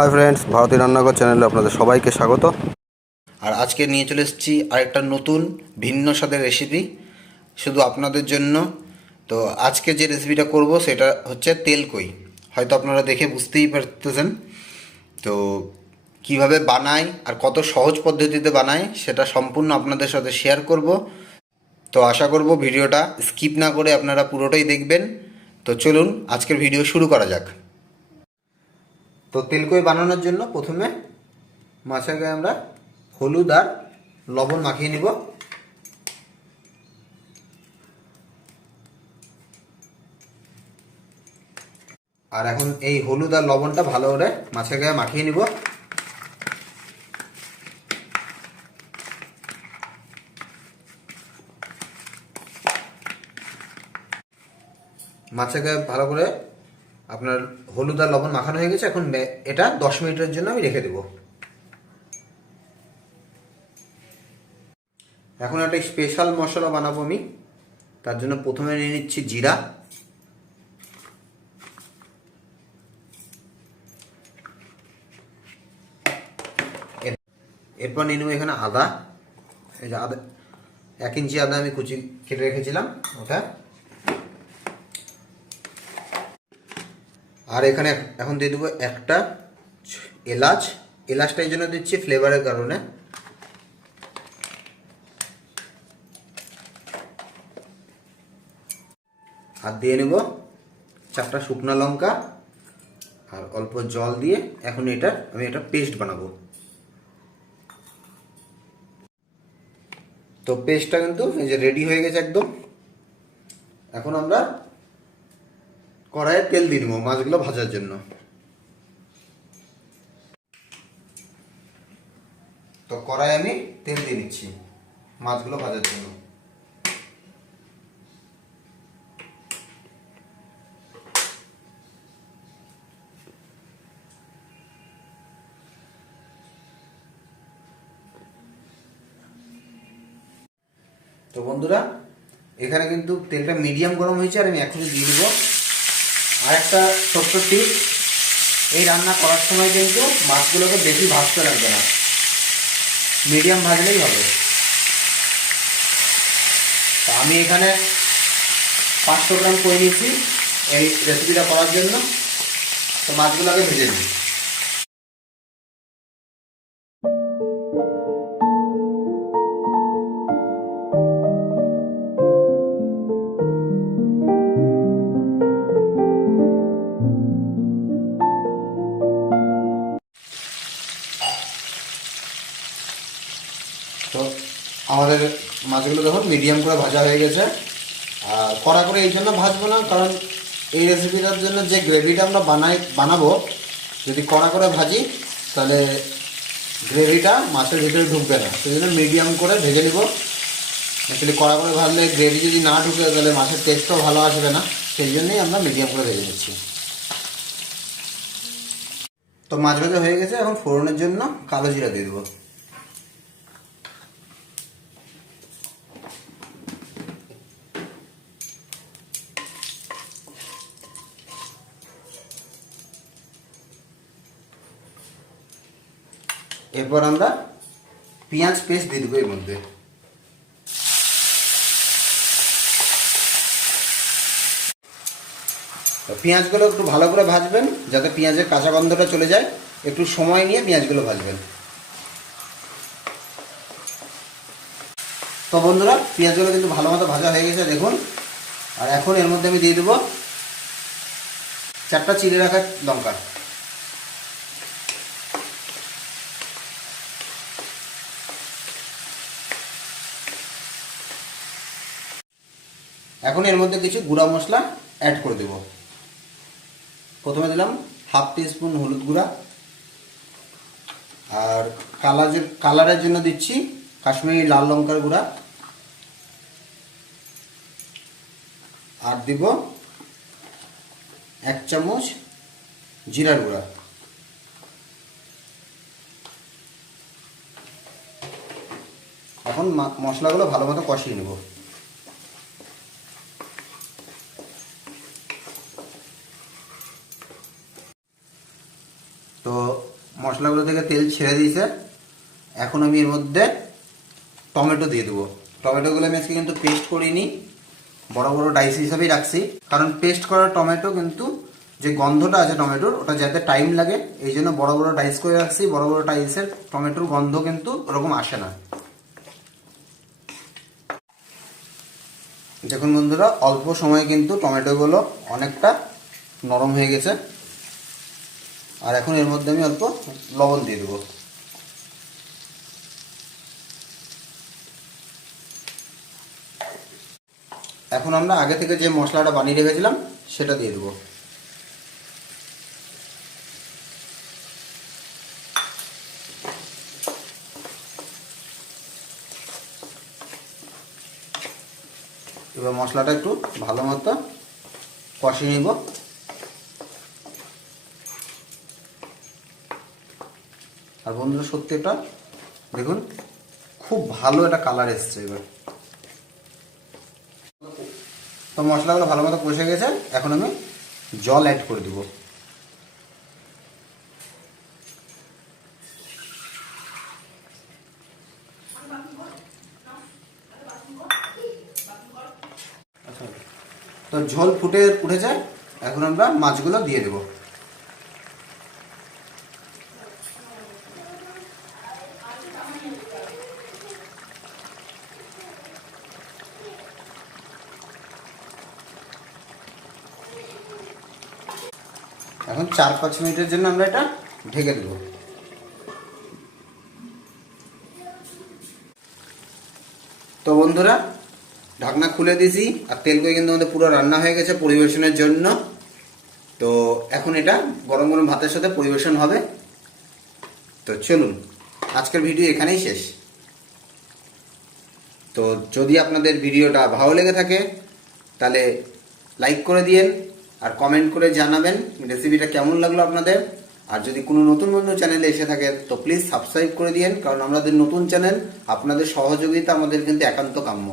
Hi friends, ভারতীয় রান্নাঘর চ্যানেলে আপনাদের সবাইকে স্বাগত। আর আজকে নিয়ে চলে এসেছি আরেকটা নতুন ভিন্ন স্বাদের রেসিপি শুধু আপনাদের জন্য। তো আজকে যে রেসিপিটা করব সেটা হচ্ছে তেলকই। হয়তো আপনারা দেখে বুঝতেই পারতেছেন। তো কিভাবে বানাই আর কত সহজ পদ্ধতিতে বানাই সেটা সম্পূর্ণ আপনাদের সাথে শেয়ার করব। তো আশা করব ভিডিওটা স্কিপ না করে আপনারা পুরোটাই দেখবেন। তো চলুন আজকের ভিডিও শুরু করা যাক। তো তেলকই বানানোর জন্য প্রথমে মাছের গায়ে আমরা হলুদ আর লবণ মাখিয়ে নিব। আর এখন এই হলুদ আর লবণটা ভালো করে মাছের গায়ে মাখিয়ে নিব। মাছের গায়ে ভালো করে আপনার হলুদ আর লবণ মাখানো হয়ে গেছে। এখন এটা 10 মিনিটের জন্য আমি রেখে দেব। এখন একটা স্পেশাল মশলা বানাবো আমি। তার জন্য প্রথমে নিয়ে নিচ্ছি জিরা, এরপর নিয়ে নেবো এখানে আদা। এই যে আদা, 1 ইঞ্চি আদা আমি কুচি কেটে রেখেছিলাম ওটা। আর এখানে এখন দিয়ে দেবো একটা এলাচ। এলাচটা এই জন্য দিচ্ছি ফ্লেভারের কারণে। আর দিয়ে নেব 4টা শুকনো লঙ্কা আর অল্প জল দিয়ে এখন আমি এটা পেস্ট বানাবো। তো পেস্টটা কিন্তু এই যে রেডি হয়ে গেছে একদম। এখন আমরা কড়াইয়ে তেল দিয়ে নেবো মাছগুলো ভাজার জন্য। তো কড়াই আমি তেল দিয়ে নিচ্ছি মাছগুলো ভাজার জন্য। তো বন্ধুরা, এখানে কিন্তু তেলটা মিডিয়াম গরম হয়েছে আর আমি এখনই দিয়ে দেবো আর একটা ছোট্ট টিপ। এই রান্না করার সময় কিন্তু মাছগুলোকে বেশি ভাজতে লাগবে না, মিডিয়াম ভাজলেই হবে। তা আমি এখানে 500 গ্রাম করে নিয়েছি এই রেসিপিটা করার জন্য। তো মাছগুলোকে ভেজে নিই। তো আমাদের মাছগুলো দেখুন মিডিয়াম করে ভাজা হয়ে গেছে। আর কড়া করে এই জন্য ভাজবো না, কারণ এই রেসিপিটার জন্য যে গ্রেভিটা আমরা বানাবো, যদি কড়া করে ভাজি তাহলে গ্রেভিটা মাছের ভিতরে ঢুকবে না। সেই জন্য মিডিয়াম করে ভেজে নেব। অ্যাকচুয়ালি কড়া করে ভাজলে গ্রেভি যদি না ঢুকে তাহলে মাছের টেস্টও ভালো আসবে না। সেই জন্যই আমরা মিডিয়াম করে ভেজে নিচ্ছি। তো মাছ ভাজা হয়ে গেছে, এখন ফোড়নের জন্য কালো জিরা দিয়ে দেবো। এরপর আমরা পেঁয়াজ পেস্ট দিয়ে দেবো এর মধ্যে। পেঁয়াজগুলো একটু ভালো করে ভাজবেন যাতে পেঁয়াজের কাঁচা গন্ধটা চলে যায়। একটু সময় নিয়ে পেঁয়াজগুলো ভাজবেন। তো বন্ধুরা, পেঁয়াজগুলো কিন্তু ভালো মতো ভাজা হয়ে গেছে দেখুন। আর এখন এর মধ্যে আমি দিয়ে দেবো 4টা চিড়ে রাখা লঙ্কা। এখন এর মধ্যে কিছু গুঁড়া মশলা অ্যাড করে দেব। প্রথমে দিলাম 1/2 টিস্পুন হলুদ গুঁড়া। আর কালারের জন্য দিচ্ছি কাশ্মীরি লাল লঙ্কার গুঁড়া। আর দিব 1 চামচ জিরার গুঁড়া। এখন মশলাগুলো ভালো মতো কষিয়ে নেব। তো মশলাগুলো থেকে তেল ছেড়ে দিয়েছে। এখন আমি এর মধ্যে টমেটো দিয়ে দেবো। টমেটোগুলো আমি আজকে কিন্তু পেস্ট করিনি, বড় বড় ডাইস হিসাবেই রাখছি, কারণ পেস্ট করা টমেটো কিন্তু যে গন্ধটা আছে টমেটোর, ওটা যাতে টাইম লাগে এই জন্য বড় বড় ডাইস করে রাখছি। বড় বড় ডাইসের টমেটোর গন্ধ কিন্তু ওরকম আসে না। দেখুন বন্ধুরা, অল্প সময়ে কিন্তু টমেটোগুলো অনেকটা নরম হয়ে গেছে। আর এখন এর মধ্যে আমি অল্প লবণ দিয়ে দেবো। এখন আমরা আগে থেকে যে মশলাটা বানিয়ে রেখেছিলাম সেটা দিয়ে দেবো। এবার মশলাটা একটু ভালো মতো কষিয়ে নিব। আর বন্ধুরা সত্যি এটা দেখুন খুব ভালো একটা কালার এসছে। এবার তো মশলাগুলো ভালো মতো কষে গেছে, এখন আমি জল অ্যাড করে দেবো। তো ঝোল ফুটে উঠেছে, এখন আমরা মাছগুলো দিয়ে দেবো। এখন 4-5 মিনিটের জন্য আমরা এটা ঢেকে দেবো। তো বন্ধুরা ঢাকনা খুলে দিয়েছি, আর তেলগুলো কিন্তু আমাদের পুরো রান্না হয়ে গেছে পরিবেশনের জন্য। তো এখন এটা গরম গরম ভাতের সাথে পরিবেশন হবে। তো চলুন, আজকের ভিডিও এখানেই শেষ। তো যদি আপনাদের ভিডিওটা ভালো লেগে থাকে তাহলে লাইক করে দিয়েন, আর কমেন্ট করে জানাবেন রেসিপিটা কেমন লাগলো আপনাদের। আর যদি কোনো নতুন বন্ধু চ্যানেলে এসে থাকে তো প্লিজ সাবস্ক্রাইব করে দিয়েন, কারণ আমাদের নতুন চ্যানেল, আপনাদের সহযোগিতা আমাদের কিন্তু একান্ত কাম্য।